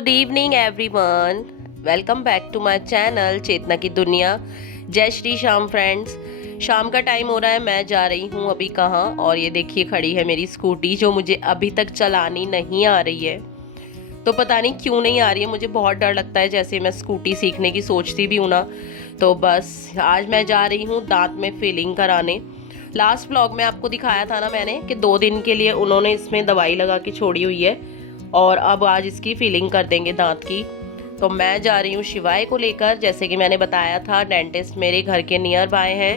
Good evening everyone, welcome back to my channel Chetna की दुनिया। जय श्री श्याम फ्रेंड्स। शाम का टाइम हो रहा है, मैं जा रही हूँ अभी कहाँ, और ये देखिए खड़ी है मेरी स्कूटी जो मुझे अभी तक चलानी नहीं आ रही है। तो पता नहीं क्यों नहीं आ रही है, मुझे बहुत डर लगता है जैसे मैं स्कूटी सीखने की सोचती भी हूँ ना। तो बस आज मैं जा रही हूँ दांत में फिलिंग कराने। लास्ट व्लॉग में आपको दिखाया था ना मैंने कि 2 दिन के लिए उन्होंने इसमें दवाई लगा के छोड़ी हुई है और अब आज इसकी फिलिंग कर देंगे दांत की। तो मैं जा रही हूँ शिवाय को लेकर, जैसे कि मैंने बताया था डेंटिस्ट मेरे घर के नियर बाय है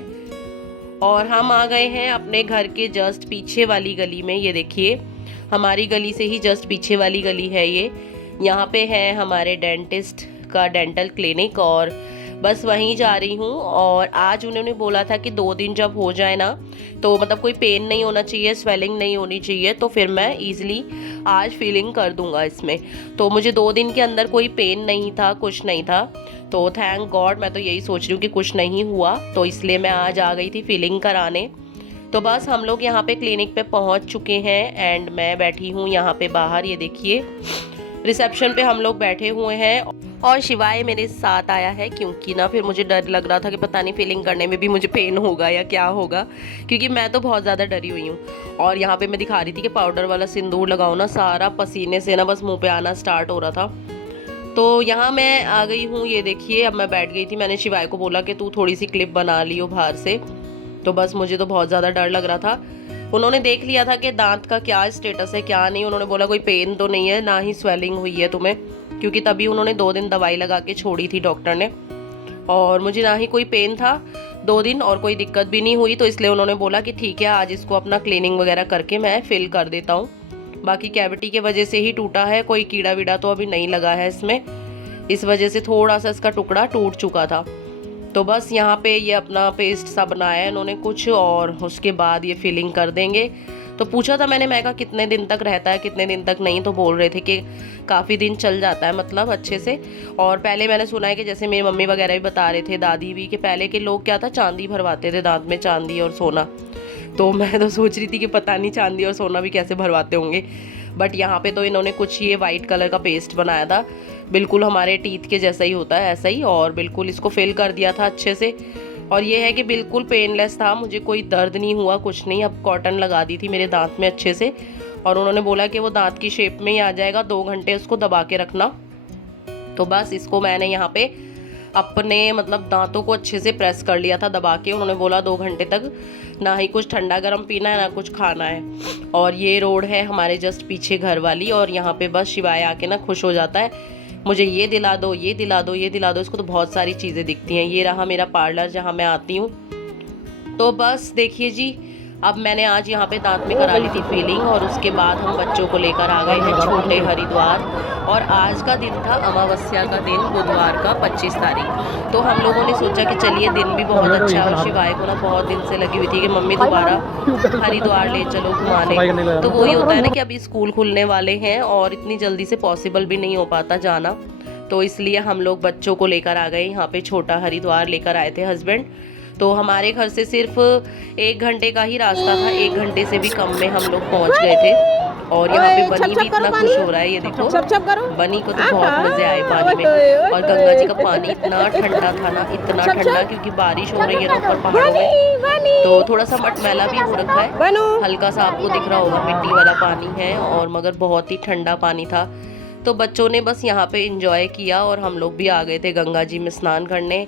और हम आ गए हैं अपने घर के जस्ट पीछे वाली गली में। ये देखिए हमारी गली से ही जस्ट पीछे वाली गली है ये। यहाँ पे है हमारे डेंटिस्ट का डेंटल क्लिनिक और बस वहीं जा रही हूँ। और आज उन्होंने बोला था कि 2 दिन जब हो जाए ना तो मतलब कोई पेन नहीं होना चाहिए, स्वेलिंग नहीं होनी चाहिए, तो फिर मैं ईजिली आज फीलिंग कर दूंगा इसमें। तो मुझे 2 दिन के अंदर कोई पेन नहीं था, कुछ नहीं था, तो थैंक गॉड। मैं तो यही सोच रही हूँ कि कुछ नहीं हुआ, तो इसलिए मैं आज आ गई थी फीलिंग कराने। तो बस हम लोग यहाँ पे क्लिनिक पे पहुँच चुके हैं एंड मैं बैठी हूँ यहाँ पे बाहर। ये देखिए रिसेप्शन पे हम लोग बैठे हुए हैं और शिवाय मेरे साथ आया है, क्योंकि ना फिर मुझे डर लग रहा था कि पता नहीं फीलिंग करने में भी मुझे पेन होगा या क्या होगा, क्योंकि मैं तो बहुत ज़्यादा डरी हुई हूँ। और यहाँ पे मैं दिखा रही थी कि पाउडर वाला सिंदूर लगाओ ना, सारा पसीने से ना बस मुंह पे आना स्टार्ट हो रहा था। तो यहाँ मैं आ गई हूँ। ये देखिए अब मैं बैठ गई थी। मैंने शिवाय को बोला कि तू थोड़ी सी क्लिप बना लियो बाहर से। तो बस मुझे तो बहुत ज़्यादा डर लग रहा था। उन्होंने देख लिया था कि दांत का क्या स्टेटस है क्या नहीं। उन्होंने बोला कोई पेन तो नहीं है, ना ही स्वेलिंग हुई है तुम्हें, क्योंकि तभी उन्होंने 2 दिन दवाई लगा के छोड़ी थी डॉक्टर ने, और मुझे ना ही कोई पेन था 2 दिन और कोई दिक्कत भी नहीं हुई। तो इसलिए उन्होंने बोला कि ठीक है आज इसको अपना क्लीनिंग वगैरह करके मैं फिल कर देता हूँ। बाकी कैविटी के वजह से ही टूटा है, कोई कीड़ा वीड़ा तो अभी नहीं लगा है इसमें, इस वजह से थोड़ा सा इसका टुकड़ा टूट चुका था। तो बस यहाँ पे ये अपना पेस्ट सा बनाया है इन्होंने कुछ, और उसके बाद ये फिलिंग कर देंगे। तो पूछा था मैंने, मैं कहा कितने दिन तक रहता है कितने दिन तक नहीं, तो बोल रहे थे कि काफ़ी दिन चल जाता है मतलब अच्छे से। और पहले मैंने सुना है कि जैसे मेरी मम्मी वगैरह भी बता रहे थे, दादी भी, कि पहले के लोग क्या था चांदी भरवाते थे दांत में, चांदी और सोना। तो मैं तो सोच रही थी कि पता नहीं चांदी और सोना भी कैसे भरवाते होंगे, बट यहाँ पे तो इन्होंने कुछ ये वाइट कलर का पेस्ट बनाया था, बिल्कुल हमारे टीथ के जैसा ही होता है ऐसा ही, और बिल्कुल इसको फिल कर दिया था अच्छे से। और ये है कि बिल्कुल पेनलेस था, मुझे कोई दर्द नहीं हुआ, कुछ नहीं। अब कॉटन लगा दी थी मेरे दांत में अच्छे से, और उन्होंने बोला कि वो दांत की शेप में ही आ जाएगा, 2 घंटे उसको दबा के रखना। तो बस इसको मैंने यहाँ पे अपने मतलब दांतों को अच्छे से प्रेस कर लिया था दबा के। उन्होंने बोला 2 घंटे तक ना ही कुछ ठंडा गर्म पीना है ना कुछ खाना है। और ये रोड है हमारे जस्ट पीछे घर वाली, और यहाँ पे बस शिवाय आके ना खुश हो जाता है, मुझे ये दिला दो ये दिला दो ये दिला दो। इसको तो बहुत सारी चीज़ें दिखती हैं। ये रहा मेरा पार्लर जहाँ मैं आती हूँ। तो बस देखिए जी, अब मैंने आज यहाँ पे दांत में करा ली थी फीलिंग, और उसके बाद हम बच्चों को लेकर आ गए हैं छोटे हरिद्वार। और आज का दिन था अमावस्या का दिन, बुधवार का 25 तारीख। तो हम लोगों ने सोचा कि चलिए दिन भी बहुत अच्छा है, और शिवाय को ना बहुत दिन से लगी हुई थी कि मम्मी दोबारा हरिद्वार ले चलो घुमाने। तो वही होता है ना कि अभी स्कूल खुलने वाले हैं और इतनी जल्दी से पॉसिबल भी नहीं हो पाता जाना, तो इसलिए हम लोग बच्चों को लेकर आ गए यहाँ पे छोटा हरिद्वार। लेकर आए थे हस्बैंड। तो हमारे घर से सिर्फ 1 घंटे का ही रास्ता था, 1 घंटे से भी कम में हम लोग पहुंच गए थे। और यहाँ पे बनी भी इतना खुश हो रहा है, ये देखो बनी को तो बहुत मजे आए पानी में। और गंगा जी का पानी इतना ठंडा था ना, इतना ठंडा, क्योंकि बारिश हो रही है ना ऊपर पहाड़ों में, तो थोड़ा सा मटमैला भी हो रखा है, हल्का सा आपको दिख रहा होगा, मिट्टी वाला पानी है, और मगर बहुत ही ठंडा पानी था। तो बच्चों ने बस यहाँ पे इंजॉय किया और हम लोग भी आ गए थे गंगा जी में स्नान करने।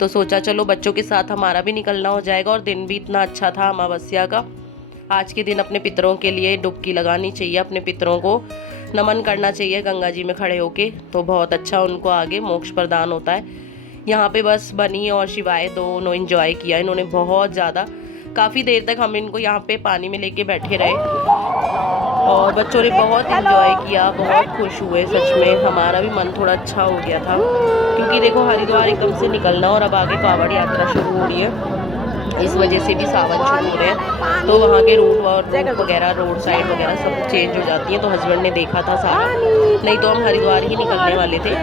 तो सोचा चलो बच्चों के साथ हमारा भी निकलना हो जाएगा, और दिन भी इतना अच्छा था अमावस्या का। आज के दिन अपने पितरों के लिए डुबकी लगानी चाहिए, अपने पितरों को नमन करना चाहिए गंगा जी में खड़े होके, तो बहुत अच्छा उनको आगे मोक्ष प्रदान होता है। यहाँ पे बस बनी और शिवाय दोनों एंजॉय किया इन्होंने बहुत ज़्यादा। काफ़ी देर तक हम इनको यहाँ पे पानी में लेके बैठे रहे और बच्चों ने बहुत एंजॉय किया, बहुत खुश हुए। सच में हमारा भी मन थोड़ा अच्छा हो गया था, क्योंकि देखो हरिद्वार एकदम से निकलना और अब आगे कांवड़ यात्रा शुरू हो रही है, इस वजह से भी सावन शुरू हो रहे हैं, तो वहाँ के रूट और रूट वगैरह, रोड साइड वगैरह सब चेंज हो जाती है। तो हस्बैंड ने देखा था सारा, नहीं तो हम हरिद्वार ही निकलने वाले थे,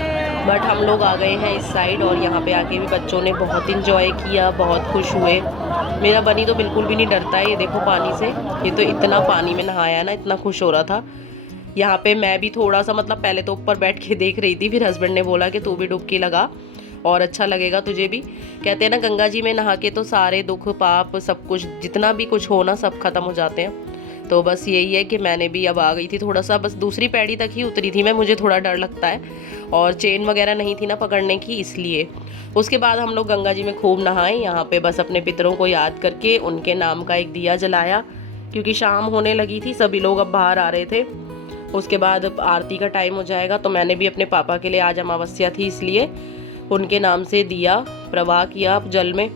बट हम लोग आ गए हैं इस साइड। और यहाँ पे आके भी बच्चों ने बहुत इंजॉय किया, बहुत खुश हुए। मेरा बनी तो बिल्कुल भी नहीं डरता है, ये देखो पानी से, ये तो इतना पानी में नहाया ना, इतना खुश हो रहा था। यहाँ पे मैं भी थोड़ा सा मतलब पहले तो ऊपर बैठ के देख रही थी, फिर हस्बैंड ने बोला कि तू भी डुबकी लगा और अच्छा लगेगा तुझे भी। कहते हैं ना गंगा जी में नहा के तो सारे दुख पाप सब कुछ जितना भी कुछ हो ना सब खत्म हो जाते हैं। तो बस यही है कि मैंने भी अब आ गई थी, थोड़ा सा बस दूसरी पैड़ी तक ही उतरी थी मैं, मुझे थोड़ा डर लगता है और चेन वगैरह नहीं थी ना पकड़ने की इसलिए। उसके बाद हम लोग गंगा जी में खूब नहाए, यहाँ पे बस अपने पितरों को याद करके उनके नाम का एक दिया जलाया, क्योंकि शाम होने लगी थी, सभी लोग अब बाहर आ रहे थे। उसके बाद आरती का टाइम हो जाएगा, तो मैंने भी अपने पापा के लिए, आज अमावस्या थी इसलिए उनके नाम से दिया प्रवाह किया जल में।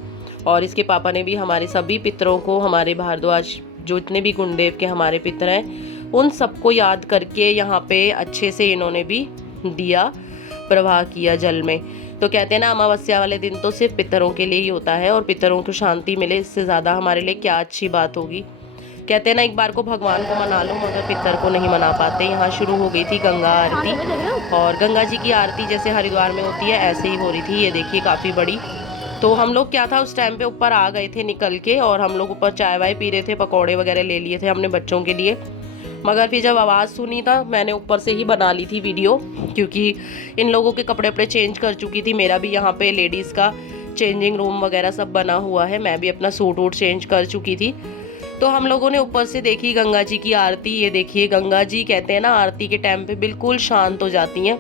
और इसके पापा ने भी हमारे सभी पितरों को, हमारे भारद्वाज जो इतने भी गुणदेव के हमारे पितर हैं उन सबको याद करके यहाँ पे अच्छे से इन्होंने भी दिया प्रवाह किया जल में। तो कहते हैं ना अमावस्या वाले दिन तो सिर्फ पितरों के लिए ही होता है, और पितरों को शांति मिले इससे ज़्यादा हमारे लिए क्या अच्छी बात होगी। कहते हैं ना एक बार को भगवान को मना लो मगर पितर को नहीं मना पाते। यहाँ शुरू हो गई थी गंगा आरती, और गंगा जी की आरती जैसे हरिद्वार में होती है ऐसे ही हो रही थी। ये देखिए काफ़ी बड़ी। तो हम लोग क्या था उस टाइम पे ऊपर आ गए थे निकल के, और हम लोग ऊपर चाय वाय पी रहे थे, पकौड़े वगैरह ले लिए थे हमने बच्चों के लिए। मगर फिर जब आवाज़ सुनी था मैंने ऊपर से ही बना ली थी वीडियो, क्योंकि इन लोगों के कपड़े वपड़े चेंज कर चुकी थी। मेरा भी यहाँ पे लेडीज़ का चेंजिंग रूम वगैरह सब बना हुआ है, मैं भी अपना सूट वूट चेंज कर चुकी थी। तो हम लोगों ने ऊपर से देखी गंगा जी की आरती। ये देखिए गंगा जी कहते हैं ना आरती के टाइम पे बिल्कुल शांत हो जाती हैं।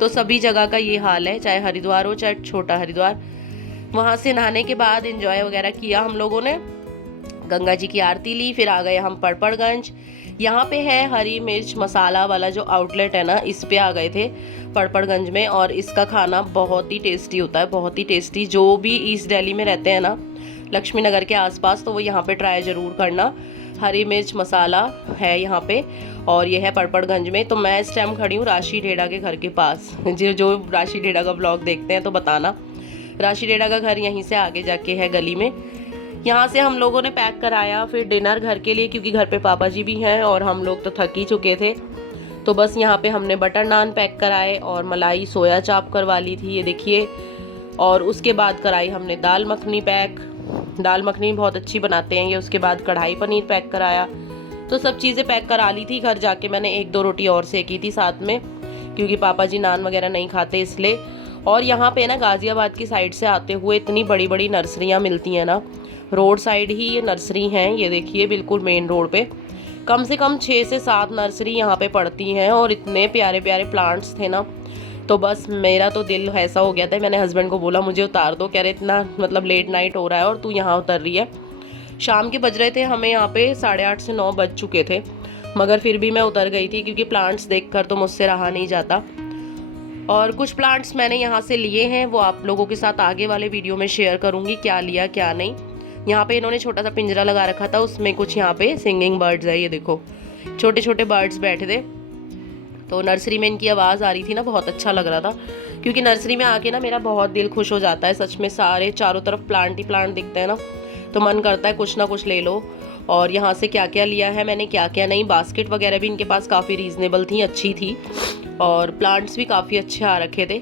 तो सभी जगह का ये हाल है, चाहे हरिद्वार हो चाहे छोटा हरिद्वार। वहाँ से नहाने के बाद एंजॉय वगैरह किया हम लोगों ने, गंगा जी की आरती ली, फिर आ गए हम पड़पड़गंज। यहाँ पे है हरी मिर्च मसाला वाला जो आउटलेट है ना, इस पे आ गए थे पड़पड़गंज में। और इसका खाना बहुत ही टेस्टी होता है, बहुत ही टेस्टी। जो भी ईस्ट दिल्ली में रहते हैं ना लक्ष्मी नगर के आसपास, तो वो यहाँ पे ट्राई ज़रूर करना। हरी मिर्च मसाला है यहाँ पे, और ये है पड़पड़गंज में। तो मैं इस टाइम खड़ी हूँ राशि ढेड़ा के घर के पास। जो राशि ढेड़ा का ब्लॉग देखते हैं तो बताना, राशि ढेड़ा का घर यहीं से आगे जाके है गली में। यहाँ से हम लोगों ने पैक कराया फिर डिनर घर के लिए, क्योंकि घर पे पापा जी भी हैं और हम लोग तो थक ही चुके थे। तो बस यहाँ पे हमने बटर नान पैक कराए और मलाई सोया चाप करवा ली थी, ये देखिए। और उसके बाद कराई हमने दाल मखनी पैक, दाल मखनी बहुत अच्छी बनाते हैं ये। उसके बाद कढ़ाई पनीर पैक कराया। तो सब चीज़ें पैक करा ली थी। घर जाके मैंने 1-2 रोटी और सेकी थी साथ में, क्योंकि पापा जी नान वगैरह नहीं खाते इसलिए। और यहाँ पे ना गाज़ियाबाद की साइड से आते हुए इतनी बड़ी बड़ी नर्सरियाँ मिलती हैं ना, रोड साइड ही ये नर्सरी हैं। ये देखिए बिल्कुल मेन रोड पे कम से कम 6 से 7 नर्सरी यहाँ पे पड़ती हैं, और इतने प्यारे प्यारे प्लांट्स थे ना। तो बस मेरा तो दिल ऐसा हो गया था, मैंने हस्बैंड को बोला मुझे उतार दो। कह रहे इतना मतलब लेट नाइट हो रहा है और तू यहाँ उतर रही है। शाम के बज रहे थे हमें यहाँ पे 8:30 से 9 बज चुके थे, मगर फिर भी मैं उतर गई थी, क्योंकि प्लांट्स देखकर तो मुझसे रहा नहीं जाता। और कुछ प्लांट्स मैंने यहाँ से लिए हैं, वो आप लोगों के साथ आगे वाले वीडियो में शेयर करूँगी क्या लिया क्या नहीं। यहाँ पे इन्होंने छोटा सा पिंजरा लगा रखा था, उसमें कुछ यहाँ पे सिंगिंग बर्ड्स है। ये देखो छोटे छोटे बर्ड्स बैठे थे। तो नर्सरी में इनकी आवाज़ आ रही थी ना, बहुत अच्छा लग रहा था। क्योंकि नर्सरी में आके ना मेरा बहुत दिल खुश हो जाता है सच में। सारे चारों तरफ प्लांट ही प्लांट दिखते हैं ना, तो मन करता है कुछ ना कुछ ले लो। और यहाँ से क्या क्या लिया है मैंने, क्या क्या नहीं। बास्केट वगैरह भी इनके पास काफ़ी रीज़नेबल थी, अच्छी थी, और प्लांट्स भी काफ़ी अच्छे आ रखे थे।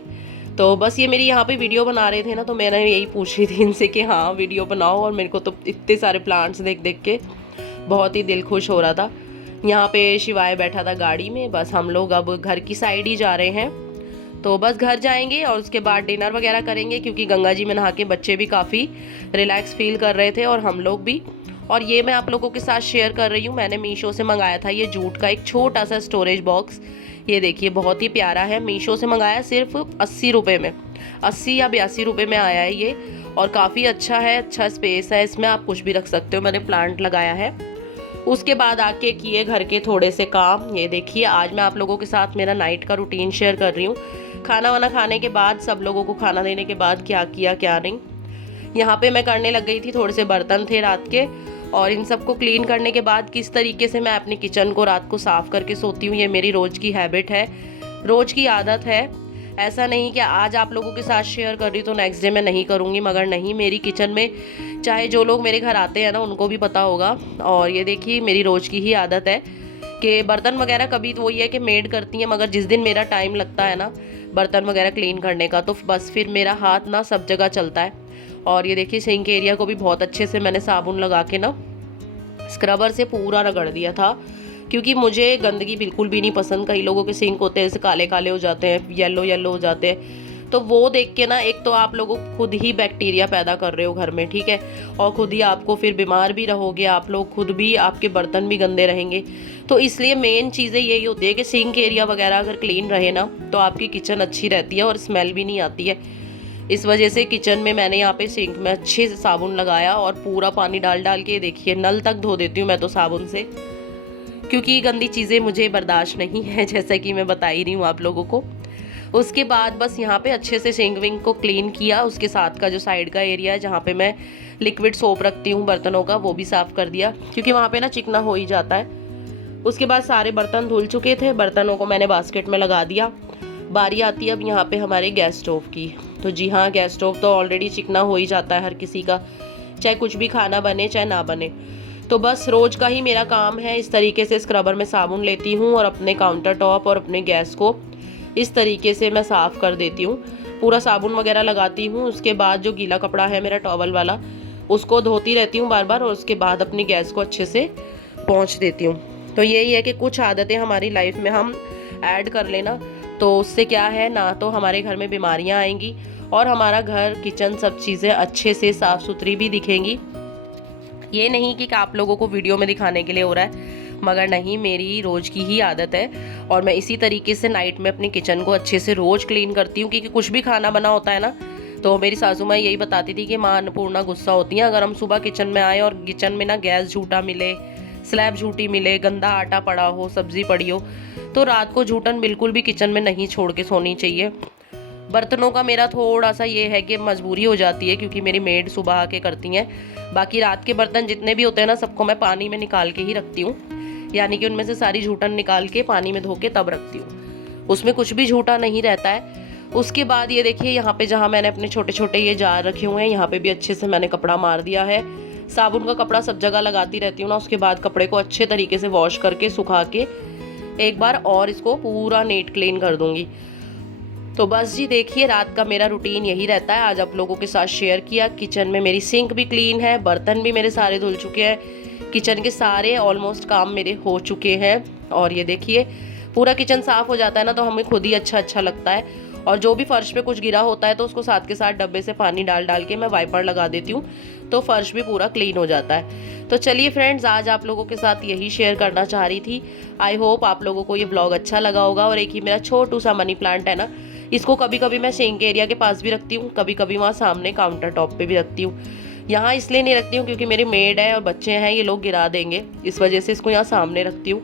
तो बस ये मेरी यहाँ पे वीडियो बना रहे थे ना, तो मैंने यही पूछ रही थी इनसे कि हाँ वीडियो बनाओ। और मेरे को तो इतने सारे प्लांट्स देख देख के बहुत ही दिल खुश हो रहा था। यहाँ पे शिवाय बैठा था गाड़ी में। बस हम लोग अब घर की साइड ही जा रहे हैं, तो बस घर जाएंगे और उसके बाद डिनर वगैरह करेंगे, क्योंकि गंगा जी में नहा के बच्चे भी काफ़ी रिलैक्स फील कर रहे थे और हम लोग भी। और ये मैं आप लोगों के साथ शेयर कर रही हूँ, मैंने मीशो से मंगाया था ये जूट का एक छोटा सा स्टोरेज बॉक्स। ये देखिए बहुत ही प्यारा है, मीशो से मंगाया सिर्फ 80 रुपये में, 80 या 82 रुपये में आया है ये। और काफ़ी अच्छा है, अच्छा स्पेस है इसमें, आप कुछ भी रख सकते हो। मैंने प्लांट लगाया है। उसके बाद आके किए घर के थोड़े से काम। ये देखिए आज मैं आप लोगों के साथ मेरा नाइट का रूटीन शेयर कर रही हूँ। खाना वाना खाने के बाद, सब लोगों को खाना देने के बाद क्या किया क्या नहीं, यहाँ पे मैं करने लग गई थी। थोड़े से बर्तन थे रात के, और इन सबको क्लीन करने के बाद किस तरीके से मैं अपने किचन को रात को साफ़ करके सोती हूँ, ये मेरी रोज़ की हैबिट है, रोज़ की आदत है। ऐसा नहीं कि आज आप लोगों के साथ शेयर कर रही हूँ तो नेक्स्ट डे मैं नहीं करूँगी, मगर नहीं, मेरी किचन में चाहे जो लोग मेरे घर आते हैं ना उनको भी पता होगा। और ये देखिए मेरी रोज़ की ही आदत है कि बर्तन वगैरह कभी तो वही है कि मेड करती हैं, मगर जिस दिन मेरा टाइम लगता है ना बर्तन वगैरह क्लीन करने का, तो बस फिर मेरा हाथ ना सब जगह चलता है। और ये देखिए सिंक एरिया को भी बहुत अच्छे से मैंने साबुन लगा के ना स्क्रबर से पूरा रगड़ दिया था, क्योंकि मुझे गंदगी बिल्कुल भी नहीं पसंद। कई लोगों के सिंक होते हैं जैसे काले काले हो जाते हैं, येलो येलो हो जाते हैं, तो वो देख के ना, एक तो आप लोगों खुद ही बैक्टीरिया पैदा कर रहे हो घर में, ठीक है, और खुद ही आपको फिर बीमार भी रहोगे आप लोग, खुद भी आपके बर्तन भी गंदे रहेंगे। तो इसलिए मेन चीज़ें यही होती है कि सिंक एरिया वगैरह अगर क्लीन रहे ना तो आपकी किचन अच्छी रहती है और स्मेल भी नहीं आती है। इस वजह से किचन में मैंने यहाँ पे सिंक में अच्छे से साबुन लगाया और पूरा पानी डाल डाल के देखिए नल तक धो देती हूँ मैं तो साबुन से, क्योंकि गंदी चीज़ें मुझे बर्दाश्त नहीं है, जैसा कि मैं बता ही रही हूँ आप लोगों को। उसके बाद बस यहाँ पे अच्छे से सिंक विंक को क्लीन किया, उसके साथ का जो साइड का एरिया है जहाँ पे मैं लिक्विड सोप रखती हूँ बर्तनों का, वो भी साफ़ कर दिया, क्योंकि वहाँ पे ना चिकना हो ही जाता है। उसके बाद सारे बर्तन धुल चुके थे, बर्तनों को मैंने बास्केट में लगा दिया। बारी आती है अब यहाँ पे हमारे गैस स्टोव की। तो जी हाँ, गैस स्टोव तो ऑलरेडी चिकना हो ही जाता है हर किसी का, चाहे कुछ भी खाना बने चाहे ना बने। तो बस रोज़ का ही मेरा काम है, इस तरीके से स्क्रबर में साबुन लेती हूँ और अपने काउंटर टॉप और अपने गैस को इस तरीके से मैं साफ़ कर देती हूँ। पूरा साबुन वगैरह लगाती हूँ, उसके बाद जो गीला कपड़ा है मेरा टॉवल वाला उसको धोती रहती हूँ बार बार, और उसके बाद अपनी गैस को अच्छे से पोंछ देती हूँ। तो यही है कि कुछ आदतें हमारी लाइफ में हम ऐड कर लेना, तो उससे क्या है ना, तो हमारे घर में बीमारियाँ आएंगी और हमारा घर किचन सब चीज़ें अच्छे से साफ़ सुथरी भी दिखेंगी। ये नहीं कि आप लोगों को वीडियो में दिखाने के लिए हो रहा है, मगर नहीं, मेरी रोज़ की ही आदत है और मैं इसी तरीके से नाइट में अपनी किचन को अच्छे से रोज़ क्लीन करती हूँ। क्योंकि कुछ भी खाना बना होता है ना, तो मेरी सासू माँ यही बताती थी कि माँ अन्नपूर्णा गुस्सा होती हैं अगर हम सुबह किचन में आए और किचन में ना गैस झूठा मिले, स्लैब झूठी मिले, गंदा आटा पड़ा हो, सब्जी पड़ी हो, तो रात को झूठन बिल्कुल भी किचन में नहीं छोड़ के सोनी चाहिए। बर्तनों का मेरा थोड़ा सा ये है कि मजबूरी हो जाती है, क्योंकि मेरी मेड सुबह आके करती हैं। बाकी रात के बर्तन जितने भी होते हैं ना, सबको मैं पानी में निकाल के ही रखती हूँ, यानी कि उनमें से सारी झूठन निकाल के पानी में धो के तब रखती हूँ, उसमें कुछ भी झूठा नहीं रहता है। उसके बाद ये देखिए यहाँ पे जहाँ मैंने अपने छोटे छोटे ये जार रखे हुए हैं, यहाँ पे भी अच्छे से मैंने कपड़ा मार दिया है। साबुन का कपड़ा सब जगह लगाती रहती हूँ ना, उसके बाद कपड़े को अच्छे तरीके से वॉश करके सुखा के एक बार और इसको पूरा नीट क्लीन कर दूंगी। तो बस जी देखिए, रात का मेरा रूटीन यही रहता है। आज आप लोगों के साथ शेयर किया। किचन में मेरी सिंक भी क्लीन है, बर्तन भी मेरे सारे धुल चुके हैं, किचन के सारे ऑलमोस्ट काम मेरे हो चुके हैं। और ये देखिए पूरा किचन साफ़ हो जाता है ना, तो हमें खुद ही अच्छा लगता है। और जो भी फर्श पे कुछ गिरा होता है तो उसको साथ के साथ डब्बे से पानी डाल डाल के मैं वाइपर लगा देती हूँ, तो फर्श भी पूरा क्लीन हो जाता है। तो चलिए फ्रेंड्स, आज आप लोगों के साथ यही शेयर करना चाह रही थी। आई होप आप लोगों को ये ब्लॉग अच्छा लगा होगा। और एक ही मेरा छोटू सा मनी प्लांट है ना, इसको कभी कभी मैं सिंक एरिया के पास भी रखती हूँ, कभी कभी वहाँ सामने काउंटर टॉप पे भी रखती हूँ। यहाँ इसलिए नहीं रखती हूँ क्योंकि मेरी मेड है और बच्चे हैं, ये लोग गिरा देंगे, इस वजह से इसको यहाँ सामने रखती हूँ।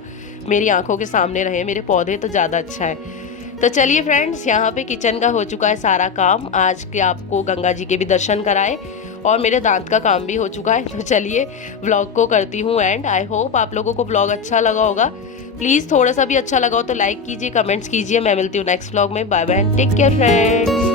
मेरी आंखों के सामने रहे मेरे पौधे तो ज़्यादा अच्छा है। तो चलिए फ्रेंड्स, यहाँ पे किचन का हो चुका है सारा काम। आज के आपको गंगा जी के भी दर्शन कराए और मेरे दांत का काम भी हो चुका है। तो चलिए व्लॉग को करती हूँ एंड। आई होप आप लोगों को व्लॉग अच्छा लगा होगा। प्लीज़ थोड़ा सा भी अच्छा लगा हो तो लाइक कीजिए, कमेंट्स कीजिए। मैं मिलती हूँ नेक्स्ट व्लॉग में। Bye bye, take care friends.